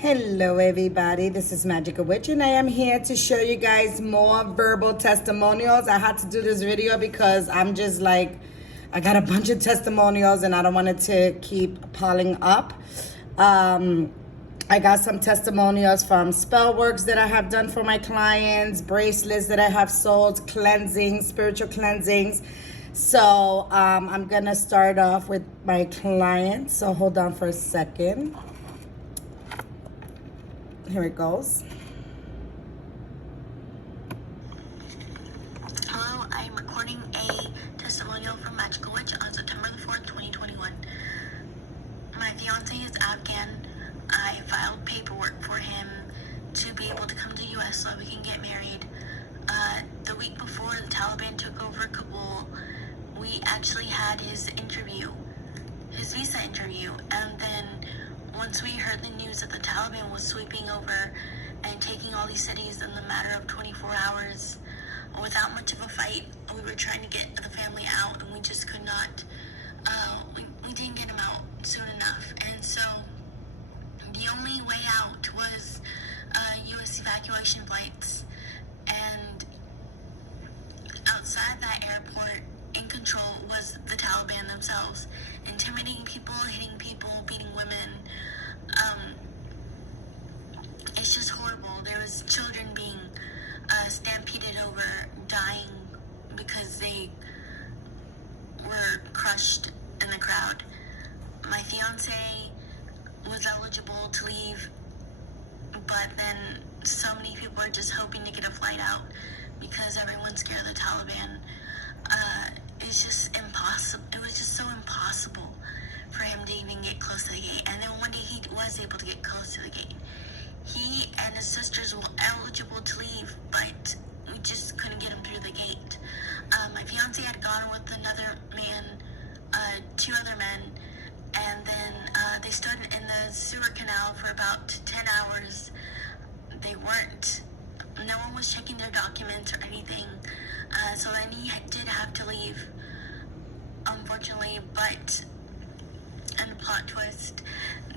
Hello everybody, this is Magical Witch and I am here to show you guys more verbal testimonials. I had to do this video because I'm just like, I got a bunch of testimonials and I don't want it to keep piling up. I got some testimonials from spell works that I have done for my clients, bracelets that I have sold, cleansings, spiritual cleansings. So I'm gonna start off with my clients. So hold on for a second. Here it goes. Hello, I am recording a testimonial from Magical Witch on September the 4th, 2021. My fiance is Afghan. I filed paperwork for him to be able to come to the U.S. so we can get married. The week before the Taliban took over Kabul, we actually had his interview, his visa interview, and then once we heard the news that the Taliban was sweeping over and taking all these cities in the matter of 24 hours, without much of a fight, we were trying to get the family out, and we just could not, we didn't get them out soon enough. And so the only way out was U.S. evacuation flights. And outside that airport, in control, was the Taliban themselves, intimidating people, hitting people, beating women. It's just horrible. There was children being stampeded over, dying because they were crushed in the crowd. My fiance was eligible to leave, but then so many people are just hoping to get a flight out because everyone's scared of the Taliban. It's just impossible. It was just so impossible for him to even get close to the gate. And then one day he was able to get close to the gate. He and his sisters were eligible to leave, but we just couldn't get him through the gate. My fiance had gone with another man, two other men, and then they stood in the sewer canal for about 10 hours. No one was checking their documents or anything. So then he did have to leave, unfortunately, but in a plot twist,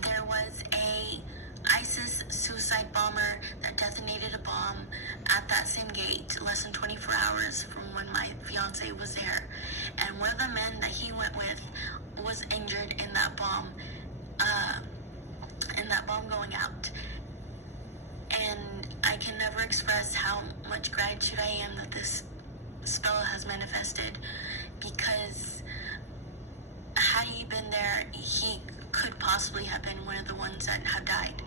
there was a ISIS suicide bomber that detonated a bomb at that same gate less than 24 hours from when my fiance was there. And one of the men that he went with was injured in that bomb going out. And I can never express how much gratitude I am that this spell has manifested, because had he been there, he could possibly have been one of the ones that have died.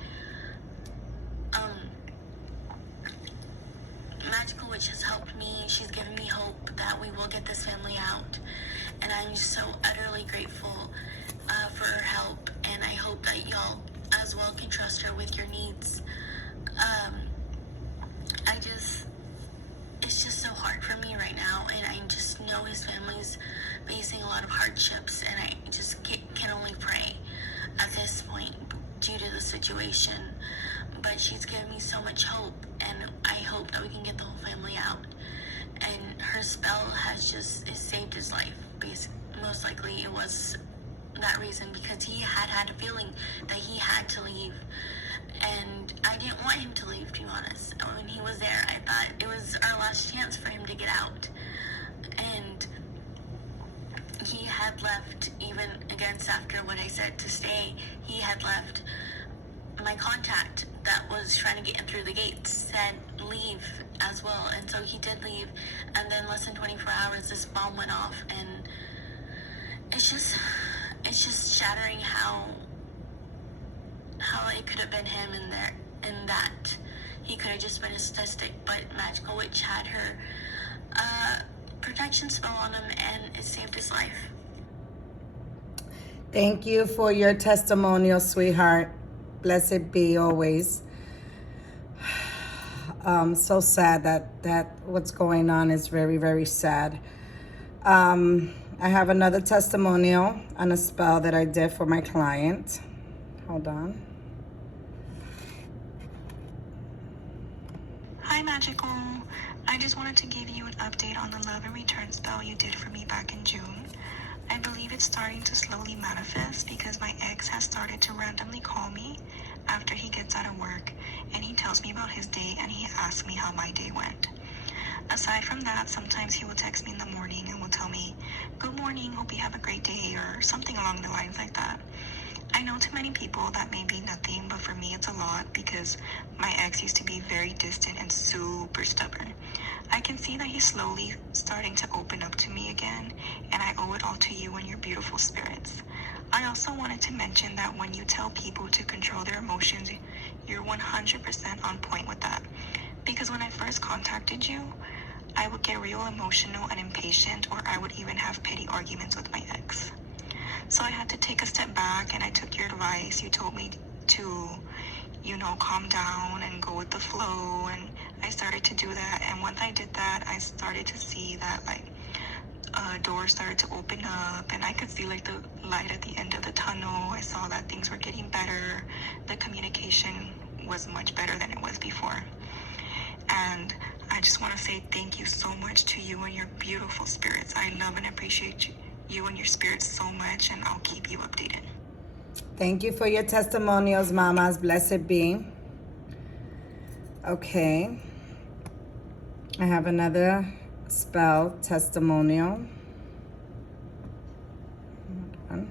Magical Witch has helped me. She's given me hope that we will get this family out, and I'm so utterly grateful for her help, and I hope that y'all as well can trust her with your needs. It's just so hard for me right now, and I just know his family's facing a lot of hardships, and I just can only pray at this point due to the situation. But she's given me so much hope, and I hope that we can get the whole family out. And her spell has just saved his life. Most likely it was that reason, because he had a feeling that he had to leave. And I didn't want him to leave, to be honest. When he was there, I thought it was our last chance for him to get out. And he had left, even against after what I said to stay, he had left. My contact that was trying to get him through the gates said leave as well. And so he did leave. And then less than 24 hours, this bomb went off. And it's just shattering how it could have been him in there, and that he could have just been a statistic, but Magical Witch had her protection spell on him, and it saved his life. Thank you for your testimonial, sweetheart. Blessed be always. So sad that what's going on is very, very sad. I have another testimonial on a spell that I did for my client. Hold on. Hi, Magical. I just wanted to give you an update on the love and return spell you did for me back in June. I believe it's starting to slowly manifest because my ex has started to randomly call me after he gets out of work and he tells me about his day and he asks me how my day went. Aside from that, sometimes he will text me in the morning and will tell me, "Good morning, hope you have a great day," or something along the lines like that. I know to many people that may be nothing, but for me it's a lot because my ex used to be very distant and super stubborn. I can see that he's slowly starting to open up to me again, and I owe it all to you and your beautiful spirits. I also wanted to mention that when you tell people to control their emotions, you're 100% on point with that. Because when I first contacted you, I would get real emotional and impatient, or I would even have petty arguments with my ex. So I had to take a step back and I took your advice. You told me to, calm down and go with the flow, and I started to do that. And once I did that, I started to see that doors started to open up and I could see the light at the end of the tunnel. I saw that things were getting better. The communication was much better than it was before. And I just want to say thank you so much to you and your beautiful spirits. I love and appreciate you and your spirits so much, and I'll keep you updated. Thank you for your testimonials, mamas. Blessed be. Okay. I have another spell testimonial. Hold on.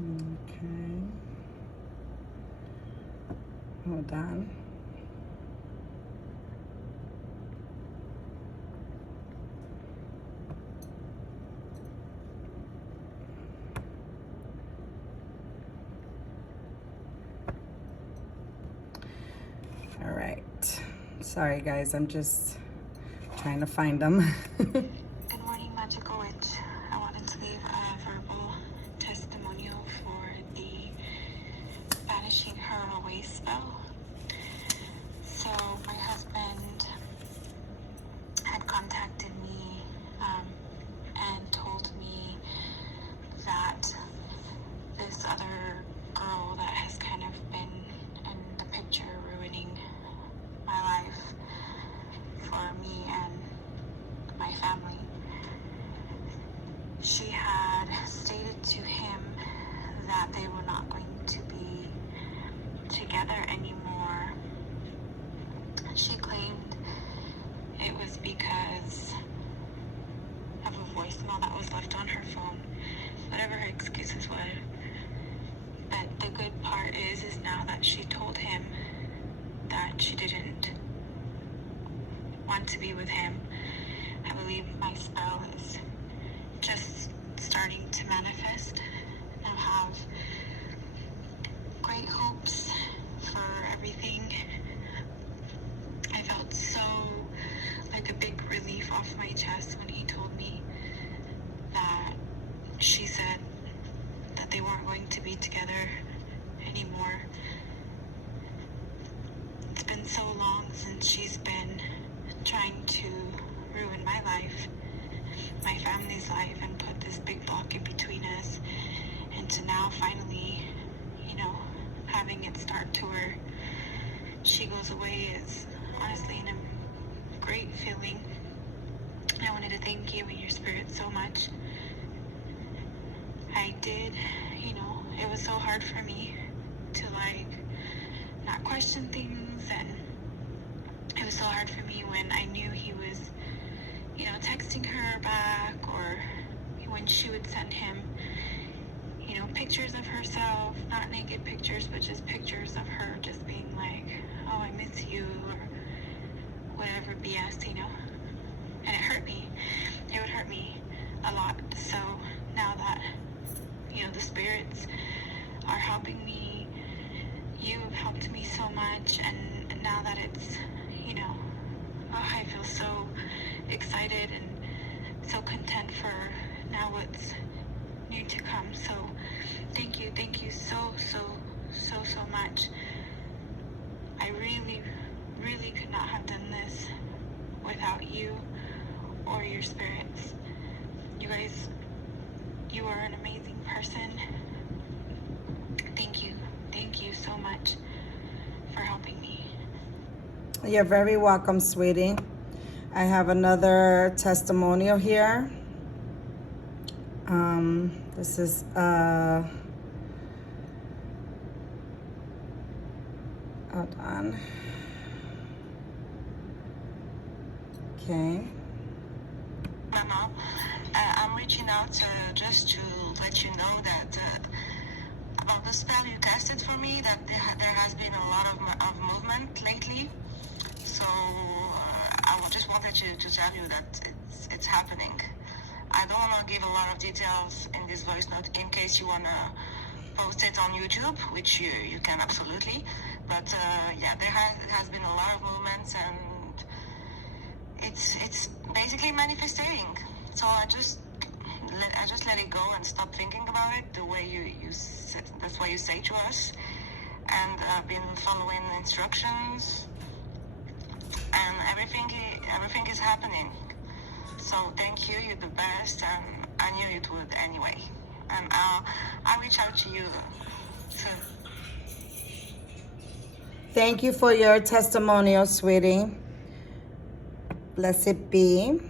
Okay. Hold on. All right. Sorry, guys. I'm just trying to find them. Good morning, Magical Witch. I wanted to leave a verbal testimonial for the Banishing Her Away spell. So my husband had contacted me and told me that this other girl that has kind of been in the picture ruining my life for me and my family, she had stated to him that they were not going to be together anymore. She claimed it was because of a voicemail that was left on her phone, whatever her excuses were. But the good part is now that she told him that she didn't want to be with him, I believe my spell is just starting to manifest. I have great hopes for everything. I felt so like a big relief off my chest when he told me that she said that they weren't going to be together anymore. It's been so long since she's been trying to ruin my life, my family's life, and put this big block in between us. And to now finally, having it start to where she goes away is honestly a great feeling. I wanted to thank you and your spirit so much. I did, it was so hard for me to not question things, and it was so hard for me when I knew he was, texting her back, or when she would send him, pictures of herself, not naked pictures, but just pictures of her just being like, "Oh, I miss you," or whatever BS, And it hurt me. It would hurt me a lot. So now that, the spirits are helping me, you have helped me so much, and now that it's, I feel so excited and so content for now what's new to come. So thank you so much. I really, really could not have done this without you or your spirits. You guys, you are an amazing person. Thank you so much. You're very welcome, sweetie. I have another testimonial here. This is hold on. Okay. Mama, I'm reaching out just to let you know that about the spell you casted for me, that there has been a lot of movement lately. So I just wanted to tell you that it's happening. I don't want to give a lot of details in this voice note in case you want to post it on YouTube, which you can absolutely. But yeah, there has been a lot of movements, and it's basically manifesting. So I just let it go and stop thinking about it the way you said, that's what you say to us. And I've been following instructions, and everything is happening. So thank you, you're the best, and I knew it would anyway. And I'll reach out to you soon. Thank you for your testimonial, sweetie. Blessed be.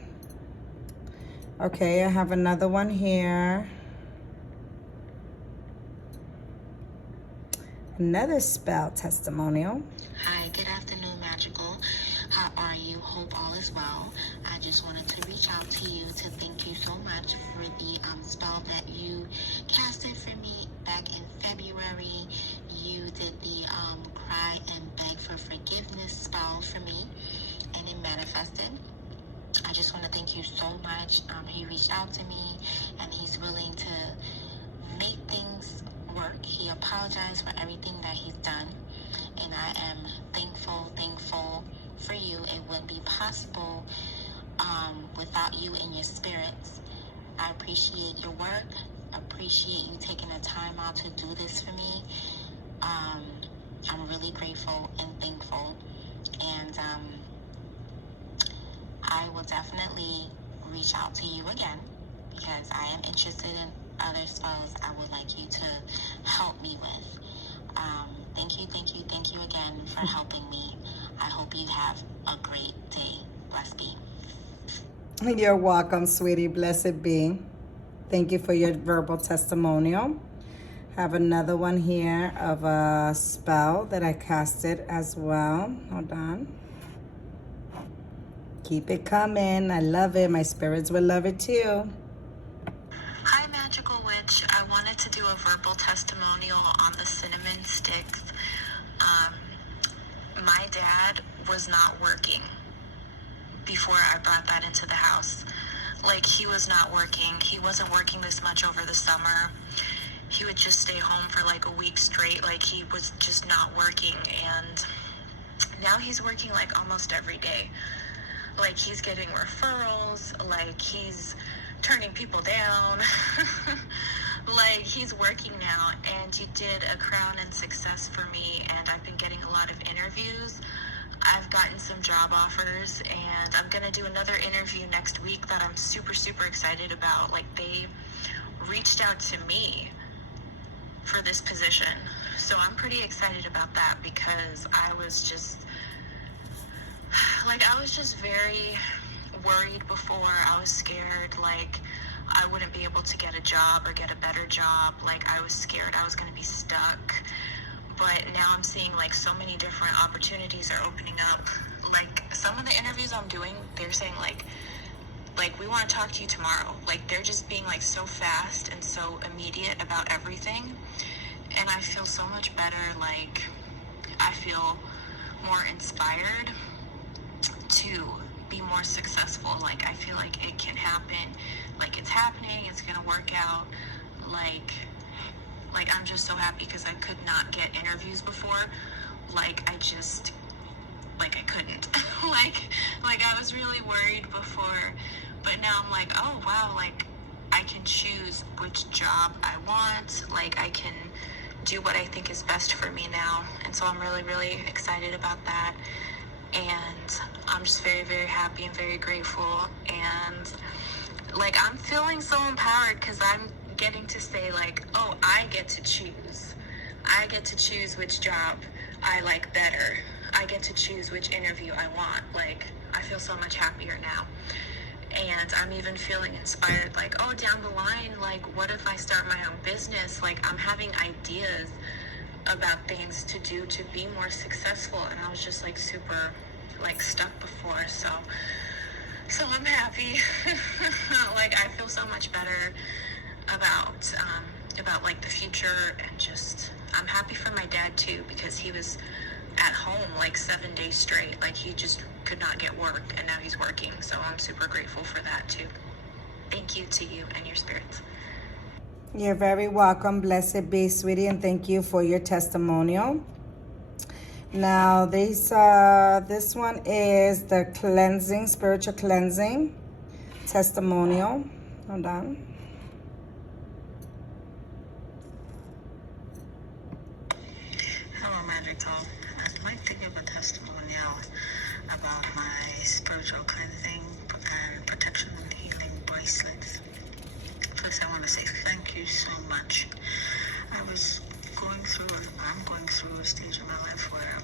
Okay, I have another one here. Another spell testimonial. Hi, good afternoon, Magical. How are you? Hope all is well. I just wanted to reach out to you to thank you so much for the spell that you casted for me back in February. You did the cry and beg for forgiveness spell for me, and it manifested. I just want to thank you so much. He reached out to me, and he's willing to make things work. He apologized for everything that he's done, and I am thankful for you. It wouldn't be possible without you and your spirits. I appreciate your work. Appreciate you taking the time out to do this for me. I'm really grateful and thankful, and I will definitely reach out to you again because I am interested in other spells I would like you to help me with. Thank you again for helping me. I hope you have a great day. Blessed be. You're welcome, sweetie. Blessed be. Thank you for your verbal testimonial. Have another one here of a spell that I casted as well. Hold on. Keep it coming. I love it. My spirits will love it too. Hi, Magical Witch. I wanted to do a verbal testimonial on the cinnamon sticks. My dad was not working before I brought that into the house. Like, he was not working. He wasn't working this much over the summer. He would just stay home for like a week straight. Like, he was just not working. And now he's working like almost every day. Like, he's getting referrals. Like, he's turning people down. Like, he's working now. And you did a crown and success for me, and I've been getting a lot of interviews. I've gotten some job offers, and I'm gonna do another interview next week that I'm super excited about. Like, they reached out to me for this position, so I'm pretty excited about that because I was just very worried before. I was scared, like, I wouldn't be able to get a job or get a better job. Like, I was scared I was going to be stuck. But now I'm seeing, like, so many different opportunities are opening up. Like, some of the interviews I'm doing, they're saying, like, we want to talk to you tomorrow. Like, they're just being, like, so fast and so immediate about everything. And I feel so much better. Like, I feel more inspired to be more successful. Like, I feel like it can happen. Like, it's happening. It's gonna work out. Like I'm just so happy because I could not get interviews before. Like, I couldn't. like I was really worried before, but now I'm like, oh wow, like, I can choose which job I want. Like, I can do what I think is best for me now. And so I'm really excited about that. And I'm just very happy and very grateful. And, like, I'm feeling so empowered because I'm getting to say, like, oh, I get to choose which job I like better. I get to choose which interview I want. Like, I feel so much happier now. And I'm even feeling inspired, like, oh, down the line, like, what if I start my own business? Like, I'm having ideas about things to do to be more successful, and I was just like super like stuck before. So I'm happy. Like, I feel so much better about like the future, and just I'm happy for my dad too, because he was at home like 7 days straight. Like, he just could not get work, and now he's working. So I'm super grateful for that too. Thank you to you and your spirits. You're very welcome. Blessed be, sweetie, and thank you for your testimonial. Now, this one is the cleansing, spiritual cleansing testimonial. Hold on. Hello, Magical. I'd like to give a testimonial about my spiritual cleansing and protection and healing bracelets. First, I want to say thank you so much. I'm going through a stage in my life where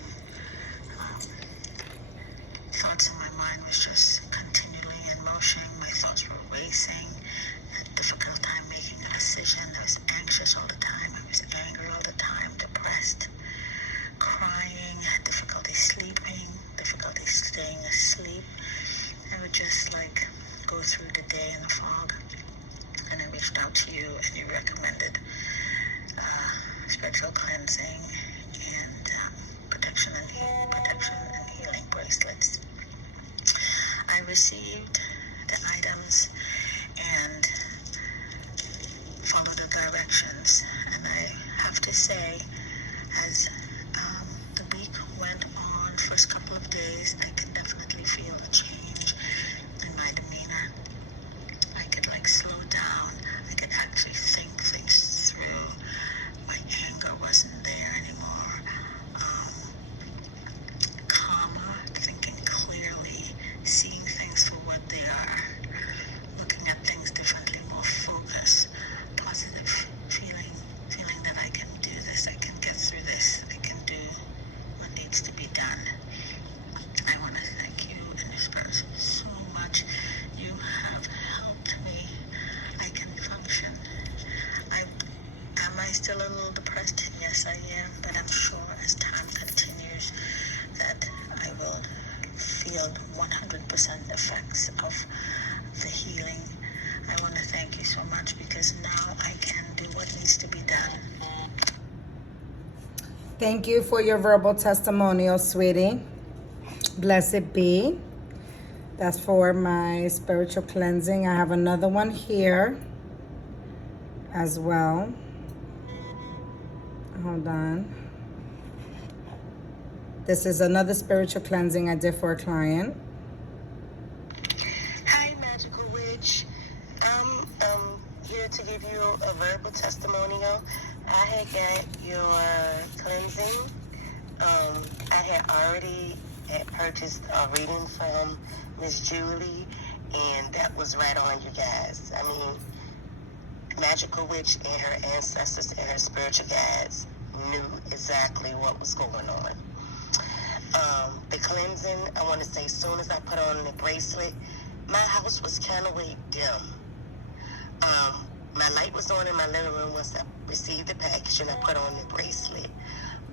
thoughts in my mind was just continually in motion. My thoughts were racing. I had a difficult time making a decision. I was anxious all the time. I was angry all the time, depressed, crying, had difficulty sleeping, difficulty staying asleep. I would just like go through the day in a fog. And I reached out to you, and you recommended spiritual cleansing and protection and healing bracelets. I received the items and followed the directions, and I have to say, as the week went on, first couple of days, I could definitely feel a change in my demeanor. I could like slow down. I could actually think things through. My anger wasn't there anymore. Calmer, thinking clearly, seeing things for what they are, looking at things differently, more focused, positive feeling that I can do this, I can get through this, I can do what needs to be done. I want to thank you and this person so much. You have helped me. I can function. Am I still a little depressed? Yes, I am, but I'm sure as time continues that I will feel 100% effects of the healing. I want to thank you so much, because now I can do what needs to be done. Thank you for your verbal testimonial, sweetie. Blessed be. That's for my spiritual cleansing. I have another one here as well. Hold on. This is another spiritual cleansing I did for a client. Hi, Magical Witch. I'm here to give you a verbal testimonial. I had got your cleansing. I had already purchased a reading from Miss Julie, and that was right on, you guys. I mean, Magical Witch and her ancestors and her spiritual guides knew exactly what was going on. The cleansing, I want to say, as soon as I put on the bracelet, my house was kind of way dim. My light was on in my living room once I received the package and I put on the bracelet.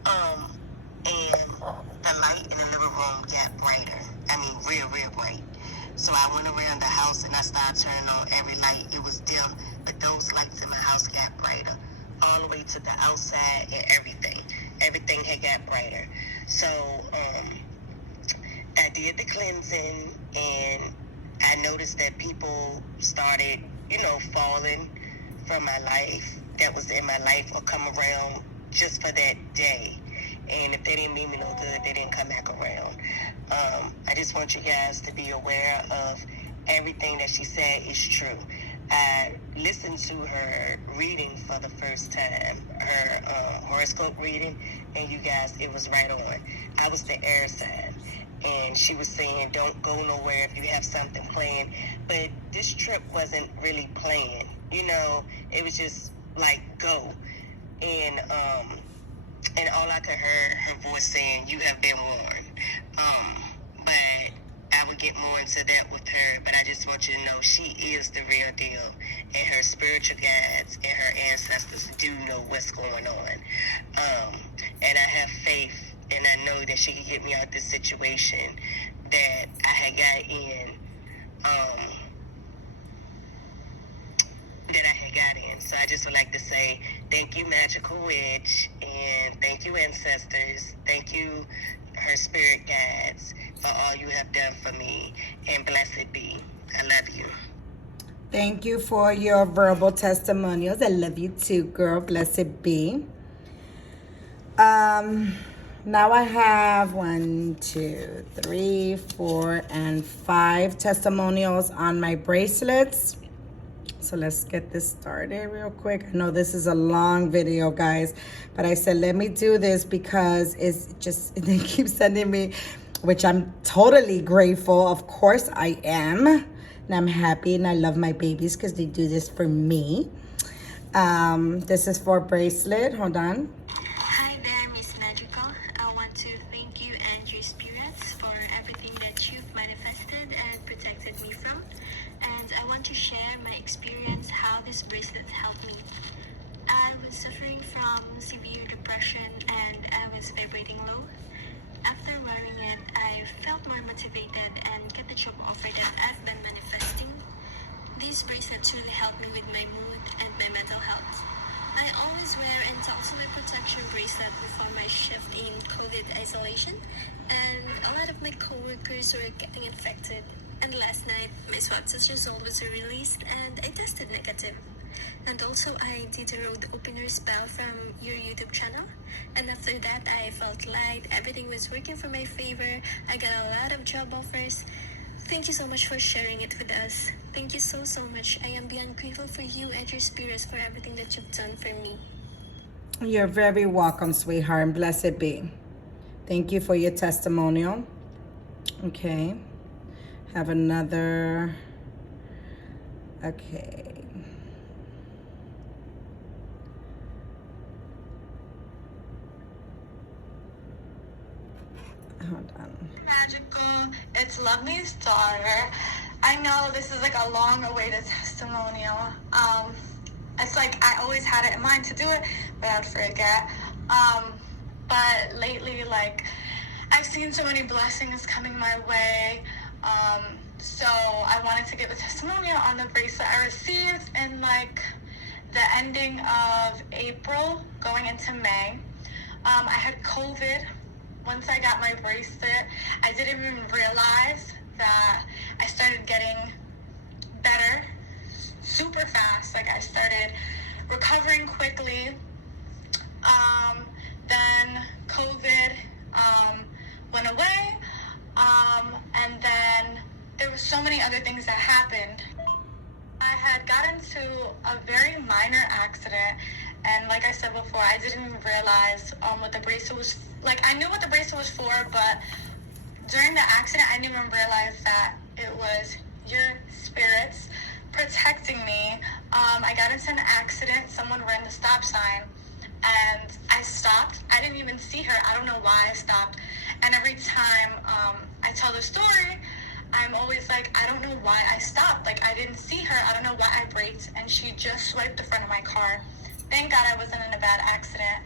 And the light in the living room got brighter. I mean, real bright. So I went around the house and I started turning on every light. It was dim, but those lights in my house got brighter, all the way to the outside and everything. Everything had got brighter. So I did the cleansing, and I noticed that people started, falling from my life, that was in my life, or come around just for that day. And if they didn't mean me no good, they didn't come back around. I just want you guys to be aware of everything that she said is true. I listened to her reading for the first time, her horoscope reading, and you guys, it was right on. I was the air sign, and she was saying, don't go nowhere if you have something planned. But this trip wasn't really planned, it was just like, go. And all I could hear her voice saying, you have been warned. But I would get more into that with her. But I just want you to know she is the real deal, and her spiritual guides and her ancestors do know what's going on. And I have faith, and I know that she can get me out this situation that I had got in. So I just would like to say thank you, Magical Witch, and thank you, ancestors. Thank you, her spirit guides, for all you have done for me, and blessed be. I love you. Thank you for your verbal testimonials. I love you too, girl. Blessed be. Now I have 1, 2, 3, 4, and 5 testimonials on my bracelets. So let's get this started real quick. I know this is a long video, guys, but I said let me do this because it's just, they keep sending me, which I'm totally grateful. Of course I am. And I'm happy and I love my babies because they do this for me. This is for Bracelet. Hold on. Hi there, Miss Magical. I want to thank you and your spirits for everything that you've manifested and protected me from. And I want to share my experience how this bracelet helped me. I was suffering from severe depression and I was vibrating low. After wearing it, I felt more motivated and get the job offer that I've been manifesting. These bracelets really helped me with my mood and my mental health. I always wear and talk to my protection bracelet before my shift in COVID isolation, and a lot of my coworkers were getting infected. And last night, my swab test result was released and I tested negative. And also, I did a road opener spell from your YouTube channel. And after that, I felt light. Everything was working for my favor. I got a lot of job offers. Thank you so much for sharing it with us. Thank you so, so much. I am beyond grateful for you and your spirits for everything that you've done for me. You're very welcome, sweetheart, and blessed be. Thank you for your testimonial. Okay. Have another. Okay. Hold on. Magical, it's Lovely's daughter. I know this is like a long awaited testimonial. It's like I always had it in mind to do it, but I'd forget. But lately, like, I've seen so many blessings coming my way. So I wanted to give a testimonial on the bracelet I received in like the ending of April going into May. I had COVID. Once I got my bracelet, I didn't even realize that I started getting better super fast. Like I started recovering quickly. Then COVID went away. And then there were so many other things that happened. I had gotten into a very minor accident, and like I said before, I didn't even realize what the bracelet was. Like, I knew what the bracelet was for, but during the accident, I didn't even realize that it was your spirits protecting me. I got into an accident. Someone ran the stop sign, and I stopped. I didn't even see her. I don't know why I stopped. And every time I tell the story, I'm always like, I don't know why I stopped. Like, I didn't see her. I don't know why I braked. And she just swiped the front of my car. Thank God I wasn't in a bad accident.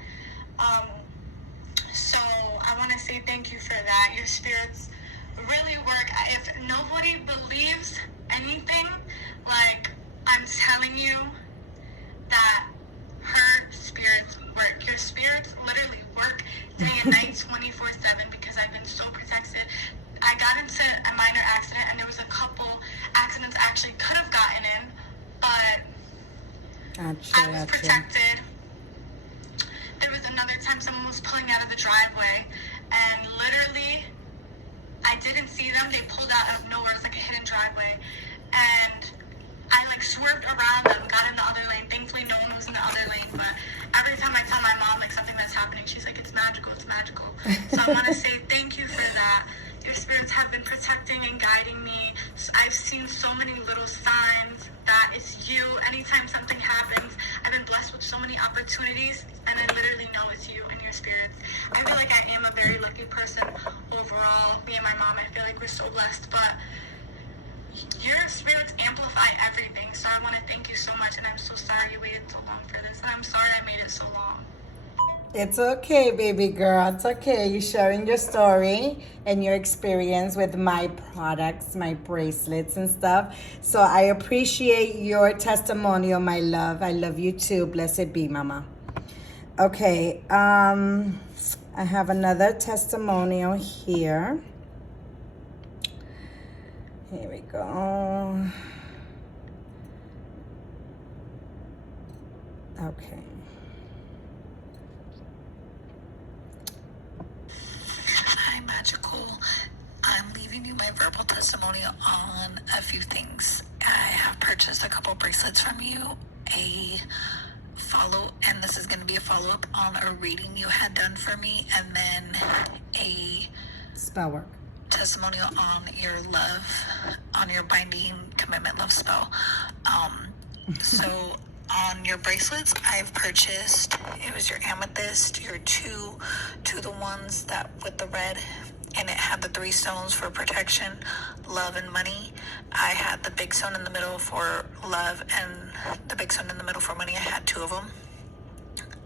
So I want to say thank you for that. Your spirits really work. If nobody believes anything, like, I'm telling you that her spirits work. Your spirits literally work day and night, 24/7, because I've been so protected. I got into a minor accident, and there was a couple accidents I actually could have gotten in, but I was protected. There was another time someone was pulling out of the driveway, and literally, I didn't see them. They pulled out of nowhere. It's like a hidden driveway, and I like swerved around them, got in the other lane. Thankfully, no one was in the other lane, but every time I tell my mom like something that's happening, she's like, it's magical, it's magical. So I want to say thank you for that. Your spirits have been protecting and guiding me. I've seen so many little signs that it's you. Anytime something happens, I've been blessed with so many opportunities, and I literally know it's you and your spirits. I feel like I am a very lucky person overall, me and my mom, I feel like we're so blessed, but your spirits amplify everything. So I want to thank you so much, and I'm so sorry you waited so long for this, and I'm sorry I made it so long. It's okay, baby girl. It's okay. You're sharing your story and your experience with my products, my bracelets and stuff. So I appreciate your testimonial, my love. I love you too. Blessed be, mama. Okay, I have another testimonial here. Here we go. Okay. Hi, Magical. I'm leaving you my verbal testimonial on a few things. I have purchased a couple bracelets from you, and this is going to be a follow-up on a reading you had done for me, and then a Spell work. testimonial on your binding commitment love spell. So on your bracelets, I've purchased, it was your amethyst, your two the ones that with the red, and it had the 3 stones for protection, love, and money. I had the big stone in the middle for love and the big stone in the middle for money. I had 2 of them.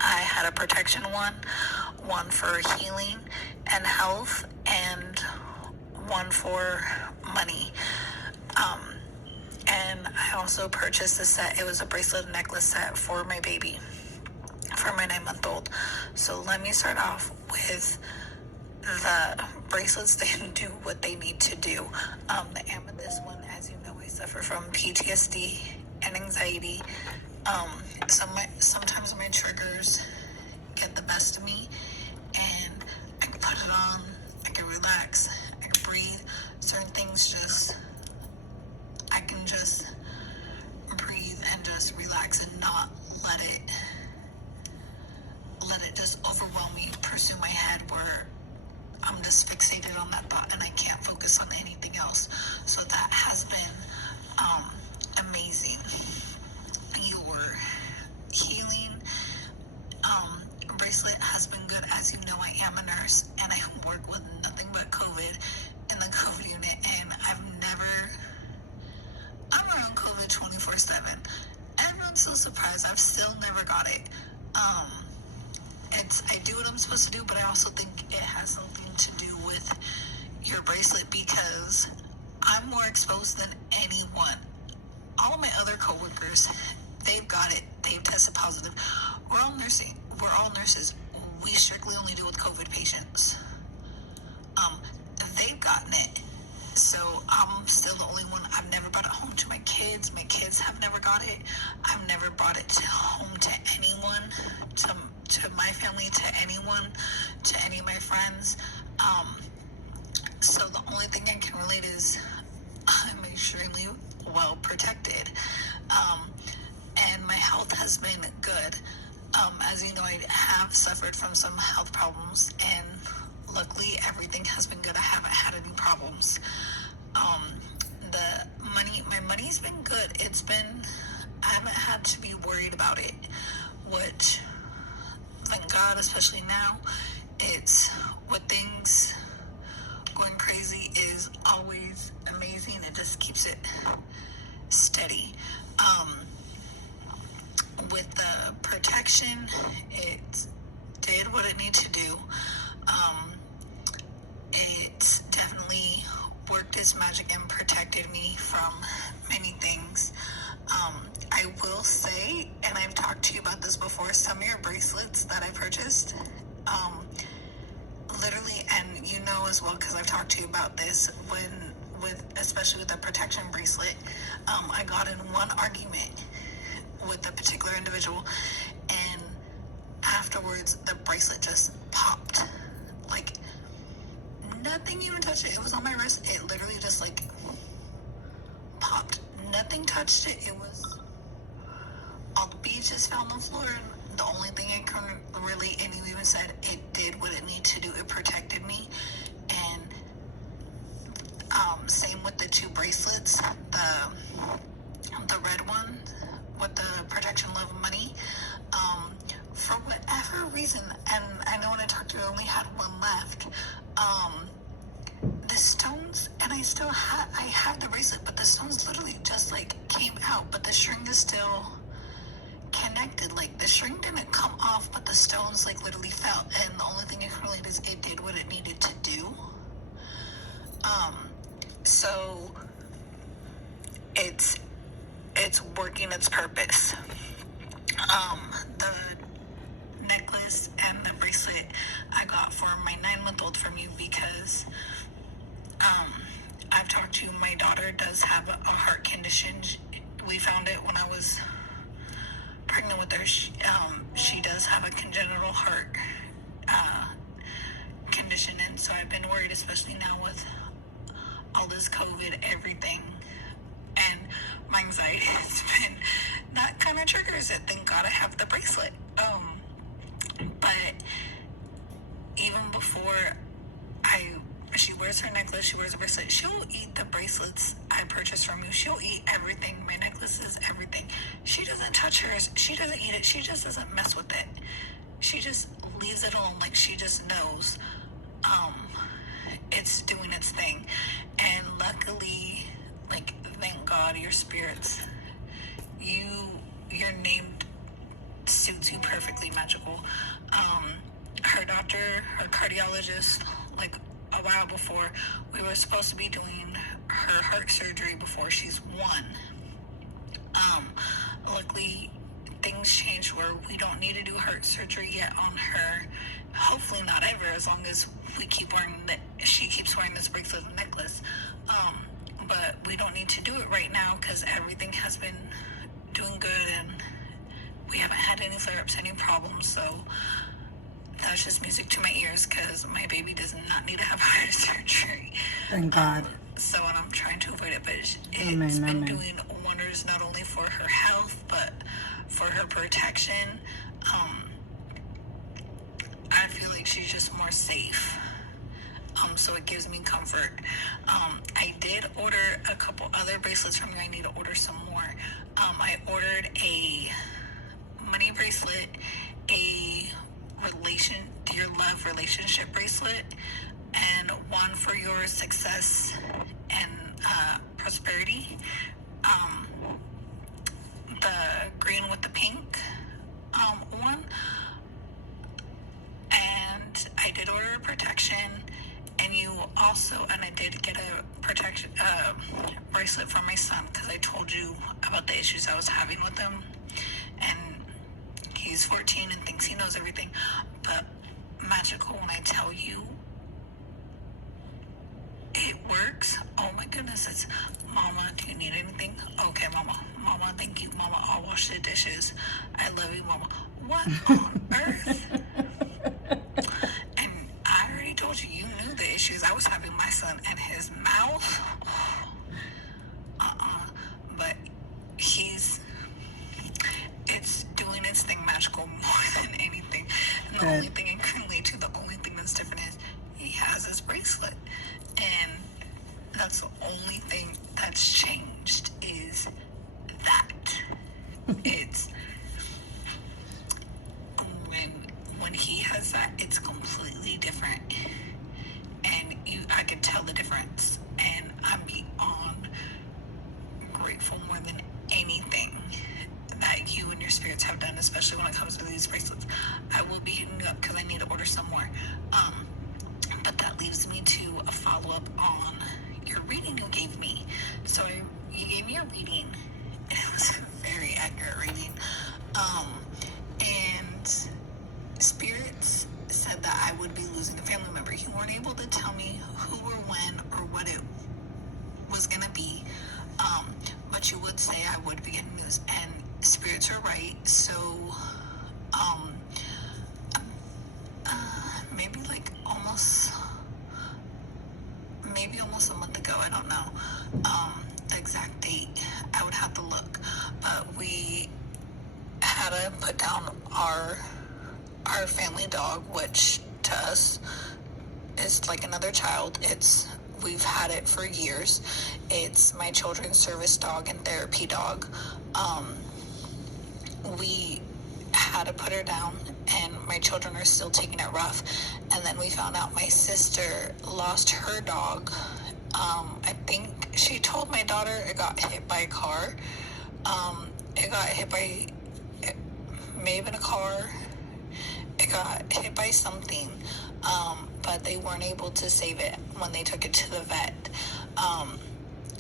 I had a protection one for healing and health, and one for money. And I also purchased a set. It was a bracelet and necklace set for my baby, for my 9-month-old. So let me start off with the bracelets. They do what they need to do. The amethyst one, as you know, I suffer from PTSD and anxiety. Sometimes my triggers get the best of me, and I can put it on, I can relax, I can breathe. Certain things I can just breathe and just relax and not let it just overwhelm me, pursue my head, where I'm just fixated on that thought and I can't focus on anything else. So that has been amazing. Your healing bracelet has been good. As you know, I am a nurse and I work with nothing but COVID in the COVID unit, and I'm around COVID 24/7. Everyone's so surprised. I've still never got it. I do what I'm supposed to do, but I also think it has something to do with your bracelet, because I'm more exposed than anyone. All of my other coworkers, they've got it. They've tested positive. We're all nurses. We strictly only deal with COVID patients. They've gotten it. So I'm still the only one. I've never brought it home to my kids. My kids have never got it. I've never brought it home to anyone, to my family, to anyone, to any of my friends. So the only thing I can relate is I'm extremely well protected. And my health has been good. As you know, I have suffered from some health problems, and luckily everything has been good. I haven't had any problems. My money's been good. I haven't had to be worried about it, which, thank God, especially now, it's with things going crazy is always amazing. It just keeps it steady. With the protection, it did what it needed to do. It's definitely worked its magic and protected me from many things. I will say, and I've talked to you about this before, some of your bracelets that I purchased, literally, and you know as well, because I've talked to you about this, especially with the protection bracelet, I got in one argument with a particular individual, and afterwards the bracelet just popped. Like, nothing even touched it. It was on my wrist. It literally just popped. Nothing touched it. It was all the beads just fell on the floor, and the only thing I can relate, and you even said it did what it needed to do. It protected me. And same with the 2 bracelets, the red one with the protection, love, and money. For whatever reason, and I know when I talked to you, I only had one left. and I have the bracelet, but the stones literally just like came out, but the string is still connected. Like the string didn't come off, but the stones like literally fell, and the only thing it really is it did what it needed to do. So it's working its purpose. The necklace and the bracelet I got for my 9-month-old from you because I've talked to my daughter does have a heart condition. We found it when I was pregnant with her. She does have a congenital heart condition, and so I've been worried, especially now with all this COVID, everything, and my anxiety has been, that kind of triggers it. Thank God I have the bracelet. But even before she wears her necklace, she wears a bracelet, she'll eat the bracelets I purchased from you. She'll eat everything, my necklaces, everything. She doesn't touch hers. She doesn't eat it. She just doesn't mess with it. She just leaves it alone, like she just knows it's doing its thing. And luckily, like, thank God, your spirits, your name suits you perfectly, Magical. Her doctor, her cardiologist, like a while before, we were supposed to be doing her heart surgery before she's 1. Luckily, things changed where we don't need to do heart surgery yet on her. Hopefully not ever, as long as she keeps wearing this bracelet and necklace. But we don't need to do it right now because everything has been doing good and we haven't had any flare-ups, any problems. So that's just music to my ears because my baby does not need to have heart surgery. Thank God. So, and I'm trying to avoid it, but it's Amen, been doing wonders not only for her health, but for her protection. I feel like she's just more safe. So it gives me comfort. I did order a couple other bracelets from you. I need to order some more. I ordered a money bracelet, a your love relationship bracelet, and one for your success and prosperity. The green with the pink one. And I did order a protection, and I did get a protection bracelet for my son because I told you about the issues I was having with him, and he's 14 and thinks he knows everything. But Magical, when I tell you it works, oh my goodness, it's, Mama, do you need anything? Okay, Mama, thank you, Mama, I'll wash the dishes. I love you, Mama. What on earth? And I already told you knew the issues I was having with my son and his mouth. But it's doing its thing, Magical, more than anything. And the only thing it can lead to, the only thing that's different is he has his bracelet. And that's the only thing that's changed is that. It's when he has that, it's completely different. And I can tell the difference. And I'm beyond grateful more than anything that you and your spirits have done, especially when it comes to these bracelets. I will be hitting you up because I need to order some more. But that leaves me to a follow-up on your reading you gave me. So you gave me a reading. It was a very accurate reading. And spirits said that I would be losing a family member. You weren't able to tell me who or when or what it was going to be. But you would say I would be getting news. And spirits are right. So, maybe almost a month ago, I don't know the exact date. I would have to look. But we had to put down our family dog, which to us is like another child. We've had it for years. It's my children's service dog and therapy dog. We had to put her down, and my children are still taking it rough. And then we found out my sister lost her dog I think she told my daughter it got hit by a car. It got hit by, it may have been a car. It got hit by something, but they weren't able to save it when they took it to the vet.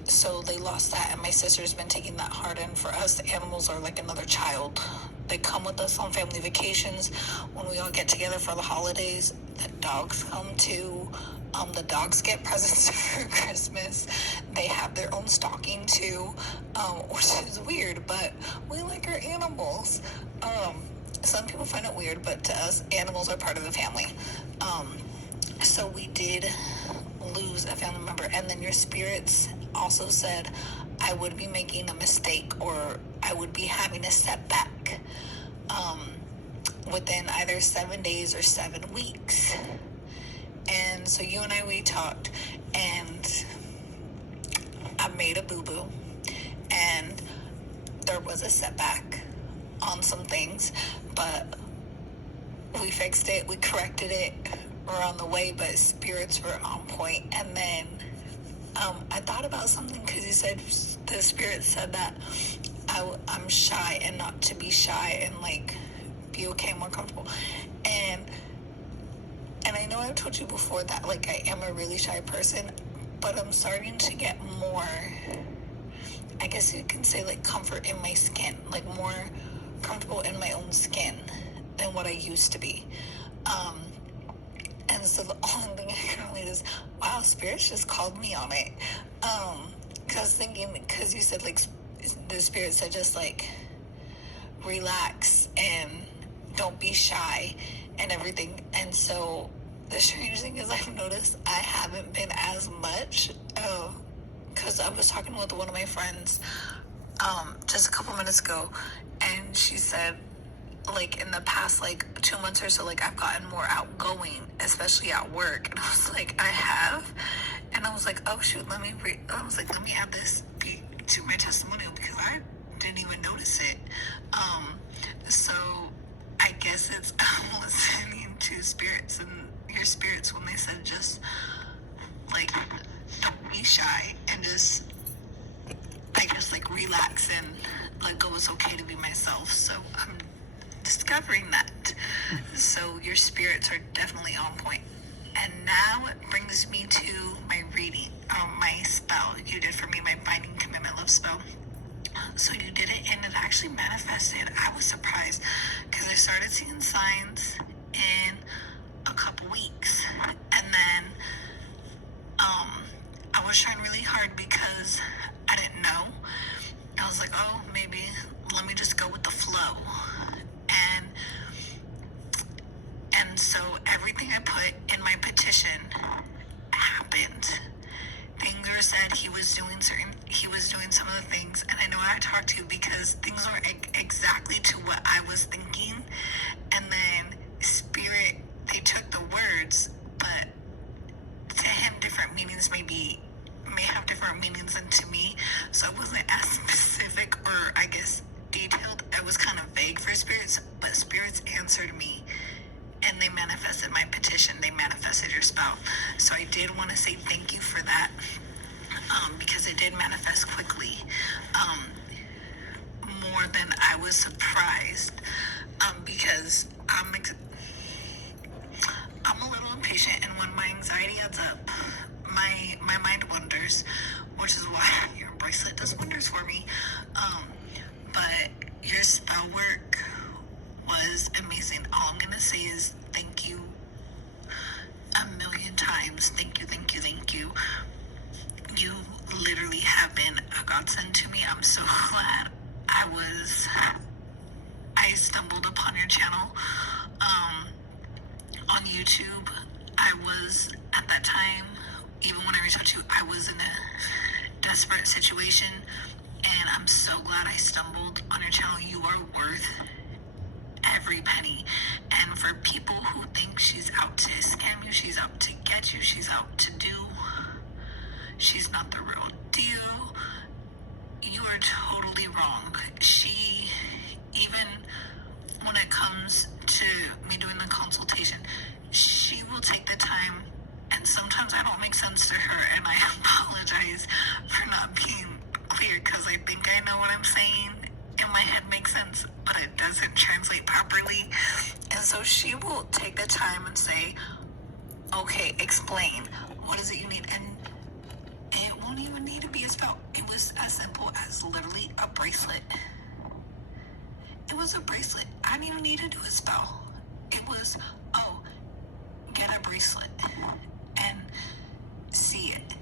So they lost that, and my sister's been taking that hard in. For us, the animals are like another child. They come with us on family vacations. When we all get together for the holidays, the dogs come too. The dogs get presents for Christmas. They have their own stocking too, which is weird, but we like our animals. Some people find it weird, but to us, animals are part of the family. So we did lose a family member, and then your spirits also said I would be making a mistake, or I would be having a setback within either 7 days or 7 weeks. And so you and I, we talked, and I made a boo-boo, and there was a setback on some things, but we fixed it, we corrected it, we're on the way, but spirits were on point. And then I thought about something, because you said, the spirit said that I'm shy, and not to be shy, and like be okay, more comfortable. And I know I've told you before that like I am a really shy person, but I'm starting to get more, I guess you can say, like comfort in my skin, like more comfortable in my own skin than what I used to be. And so the only thing I can relate is, wow, spirits just called me on it. Because I was thinking, because you said like the spirit said just like relax and don't be shy and everything. And so the strange thing is, I've noticed I haven't been as much, because I was talking with one of my friends just a couple minutes ago, and she said like in the past like 2 months or so, like I've gotten more outgoing, especially at work. And I was like, I have. And I was like, oh shoot, let me add this to my testimonial, because I didn't even notice it. So I guess it's listening to spirits, and your spirits, when they said just like don't be shy and just, I guess, like relax and let go, it's okay to be myself. So I'm discovering that. So your spirits are definitely on point. And now it brings me to my reading, my spell you did for me, my Binding Commitment Love spell. So you did it, and it actually manifested. I was surprised, because I started seeing signs in a couple weeks, and then I was trying really hard because I didn't know. I was like, oh, maybe let me just go with the flow. And so everything I put in my petition happened. Things were said, he was doing some of the things, and I know I talked to you because things were exactly to what I was thinking. And then spirit, they took the words, but to him different meanings may have different meanings than to me. So I wasn't as specific, or I guess detailed. I was kind of vague for spirits, but spirits answered me, and they manifested my petition. They manifested your spell. So I did want to say thank you for that, because it did manifest quickly, more than I was surprised, because I'm a little impatient, and when my anxiety adds up, my mind wanders, which is why your bracelet does wonders for me. But your spell work was amazing. All I'm gonna say is thank you a million times. Thank you, thank you, thank you. You literally have been a godsend to me. I'm so glad I stumbled upon your channel on YouTube. I was, at that time, even when I reached out to you, I was in a desperate situation, and I'm so glad I stumbled on your channel. You are worth every penny. And for people who think she's out to scam you, she's out to get you, she's out to do, she's not the real deal. You are totally wrong. She, even when it comes to me doing the consultation, she will take the time, and sometimes I don't make sense to her, and I apologize for not being clear, because I think I know what I'm saying. In my head makes sense, but it doesn't translate properly. And so she will take the time and say, okay, explain. What is it you need? And it won't even need to be a spell. It was as simple as literally a bracelet. It was a bracelet. I didn't even need to do a spell. It was, oh, get a bracelet and see it.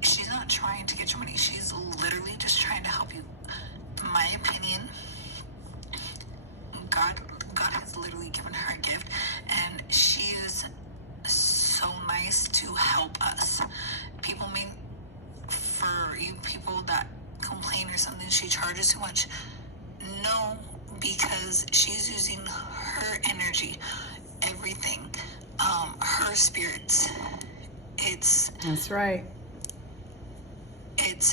She's not trying to get your money. She's literally just trying to help you. In my opinion, God has literally given her a gift, and she is so nice to help us. People mean, for you people that complain or something, she charges too much. No, because she's using her energy, everything, her spirits. That's right.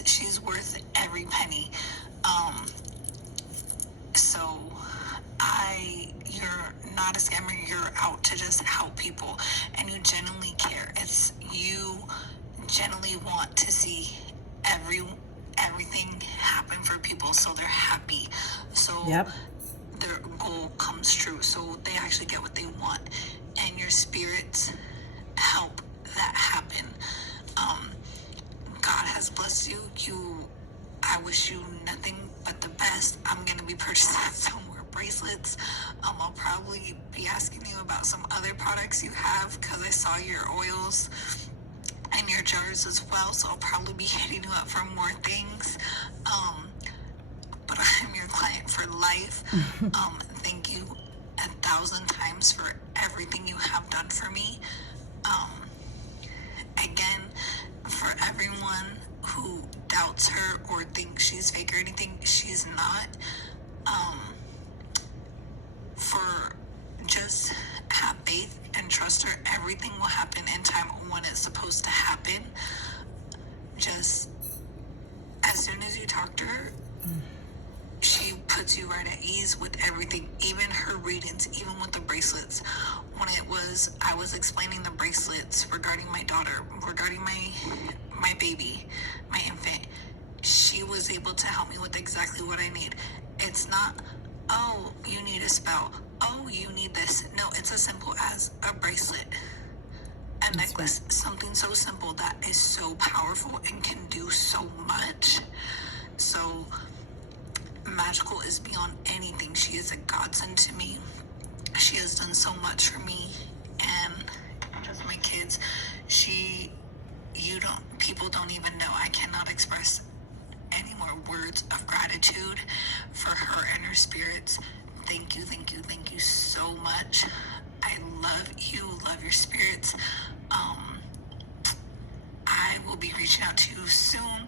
She's worth every penny. So you're not a scammer, you're out to just help people, and you genuinely care. You genuinely want to see everything happen for people, so they're happy. So Yep. their goal comes true, so they actually get what they want, and your spirits help that happen. God has blessed you. I wish you nothing but the best. I'm gonna be purchasing some more bracelets. I'll probably be asking you about some other products you have, because I saw your oils and your jars as well, so I'll probably be hitting you up for more things. But I'm your client for life. Thank you 1,000 times for everything you have done for me. Again, for everyone who doubts her or thinks she's fake or anything, she's not. Just have faith and trust her. Everything will happen in time when it's supposed to happen. Just as soon as you talk to her, she puts you right at ease with everything, even her readings, even with the bracelets. When I was explaining the bracelets regarding my daughter, regarding my baby, my infant, she was able to help me with exactly what I need. It's not, oh, you need a spell, oh, you need this. No, it's as simple as a bracelet, a necklace, something so simple that is so powerful and can do so much. So magical is beyond anything. She is a godsend to me. She has done so much for me and just my kids. People don't even know. I cannot express any more words of gratitude for her and her spirits. Thank you so much. I love you, love your spirits. I will be reaching out to you soon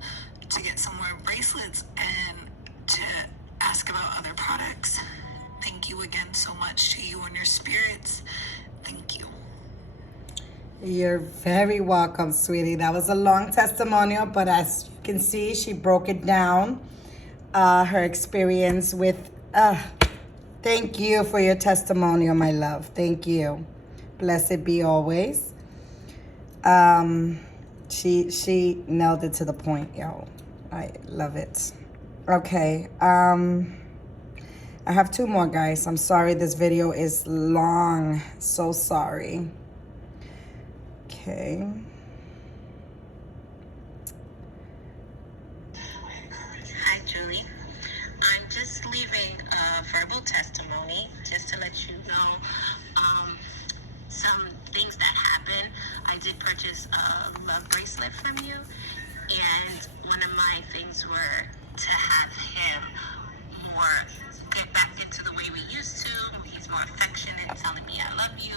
to get some more bracelets and to ask about other products. Thank you again so much to you and your spirits. Thank you. You're very welcome, sweetie. That was a long testimonial, but as you can see, she broke it down. Her experience with, thank you for your testimonial, my love. Thank you. Blessed be always. She nailed it to the point, yo. I love it. Okay, I have two more, guys. I'm sorry this video is long. So sorry. Okay. Hi, Julie. I'm just leaving a verbal testimony just to let you know some things that happened. I did purchase a love bracelet from you, and one of my things were to have him get back into the way we used to. He's more affectionate, telling me I love you,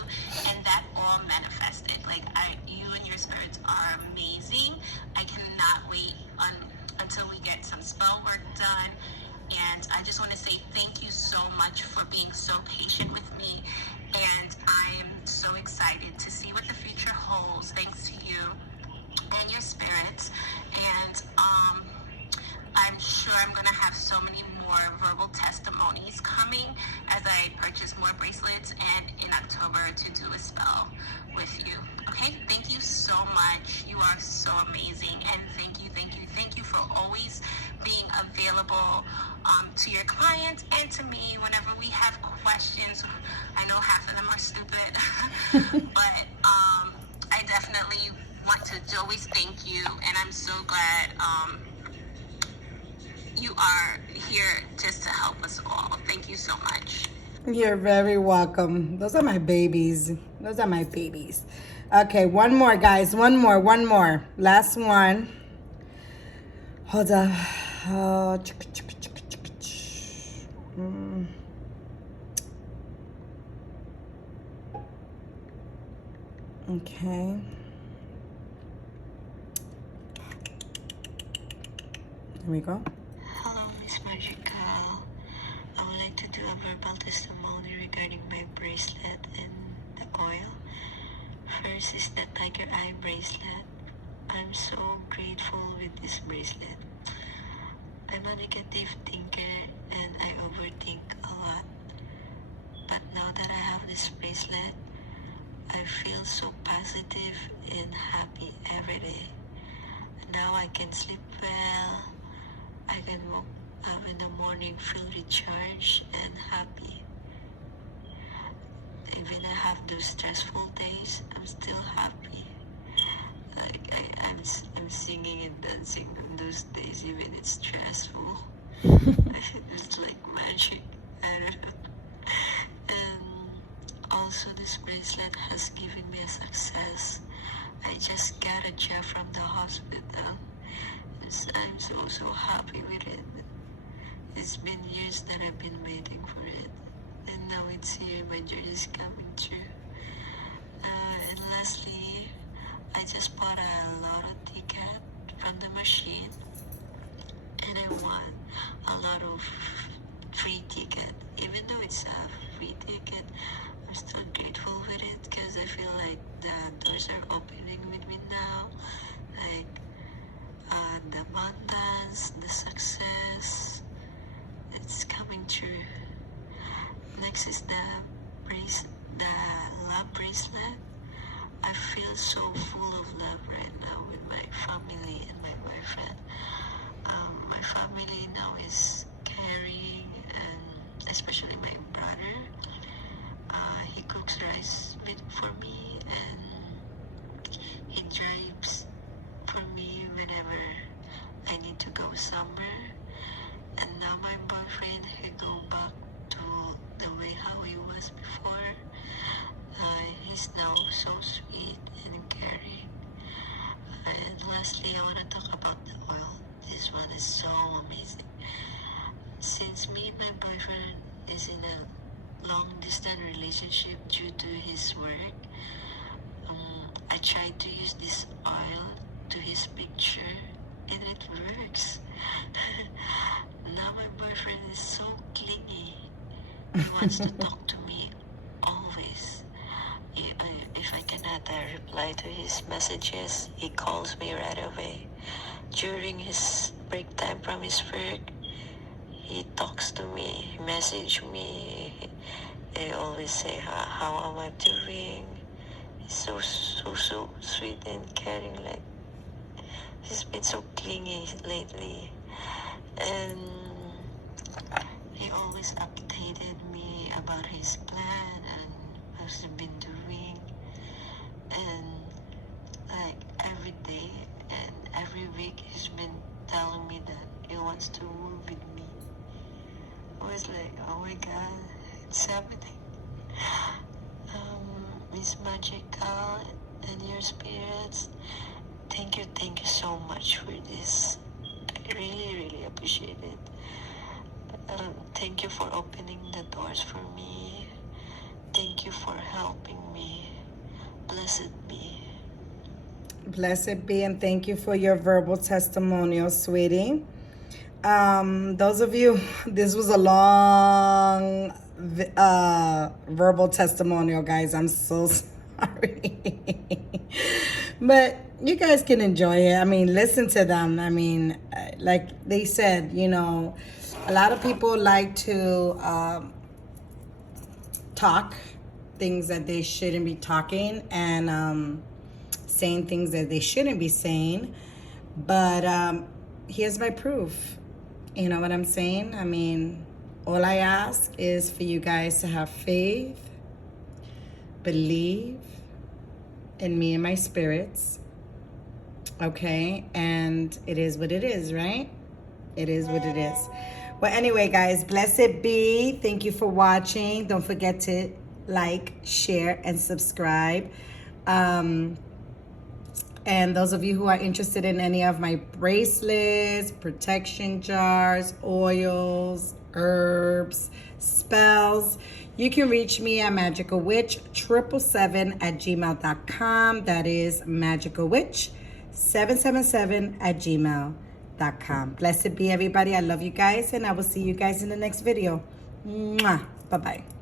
and that all manifested. You and your spirits are amazing. I cannot wait until we get some spell work done. And I just want to say thank you so much for being so patient with me. And I am so excited to see what the future holds, thanks to you and your spirits. And I'm sure I'm going to have so many more verbal testimonies coming as I purchase more bracelets and in October to do a spell with you. Okay? Thank you so much. You are so amazing. And thank you available to your clients and to me whenever we have questions. I know half of them are stupid, but I definitely want to always thank you, and I'm so glad you are here just to help us all. Thank you so much. You're very welcome. Those are my babies. Those are my babies. Okay, one more, guys. One more. Last one. Hold up. Oh, okay. Here we go. Hello, Miss Magical. I would like to do a verbal testimony regarding my bracelet and the oil. First is the tiger eye bracelet. I'm so grateful with this bracelet. I'm a negative thinker and I overthink a lot. But now that I have this bracelet, I feel so positive and happy every day. Now I can sleep well. I can wake up in the morning, feel recharged and happy. Even I have those stressful days, I'm still happy. Like I'm singing and dancing on those days, even it's stressful. It's like magic. I don't know. And also this bracelet has given me a success. I just got a job from the hospital. I'm so happy with it. It's been years that I've been waiting for it. And now it's here, my journey is coming true. And lastly, I just bought a lotto ticket from the machine. And I won a lot of free ticket. Even though it's a free ticket, I'm still grateful with it because I feel like the doors are opening with me now. Like the abundance, the success, it's coming true. Next is the love bracelet. I feel so full of love right now with my family and my boyfriend. My family now is caring, and especially my brother. He cooks rice for me, and he drives for me whenever I need to go somewhere. And now my boyfriend, he go back to the way how he was before. He's now so sweet and caring. And lastly, I want to talk about the oil. This one is so amazing. Since me and my boyfriend is in a long distance relationship due to his work, I tried to use this oil to his picture and it works. Now my boyfriend is so clingy. He wants to talk to me always. If I cannot reply to his messages, he calls me right away. During his break time from his work, he talks to me, he messages me. They always say, how am I doing? He's so sweet and caring. Like, he's been so clingy lately. And he always updated me about his plan and what he's been doing. And like every day and every week he's been telling me that he wants to move with me. I was like, oh my god, it's happening. Miss Magical and your spirits, thank you so much for this. I really appreciate it. Thank you for opening the doors for me. Thank you for helping me. Blessed be. Blessed be, and thank you for your verbal testimonial, sweetie. Those of you, this was a long verbal testimonial, guys. I'm so sorry. But you guys can enjoy it. I mean, listen to them. I mean, like they said, you know, a lot of people like to talk things that they shouldn't be talking and saying things that they shouldn't be saying. But here's my proof. You know what I'm saying? I mean, all I ask is for you guys to have faith, believe in me and my spirits, okay? And it is what it is, right? It is what it is. Well, anyway, guys, blessed be. Thank you for watching. Don't forget to like, share, and subscribe. And those of you who are interested in any of my bracelets, protection jars, oils, herbs, spells, you can reach me at magicalwitch777@gmail.com. That is magicalwitch777@gmail.com. Blessed be, everybody. I love you guys, and I will see you guys in the next video. Mwah. Bye-bye.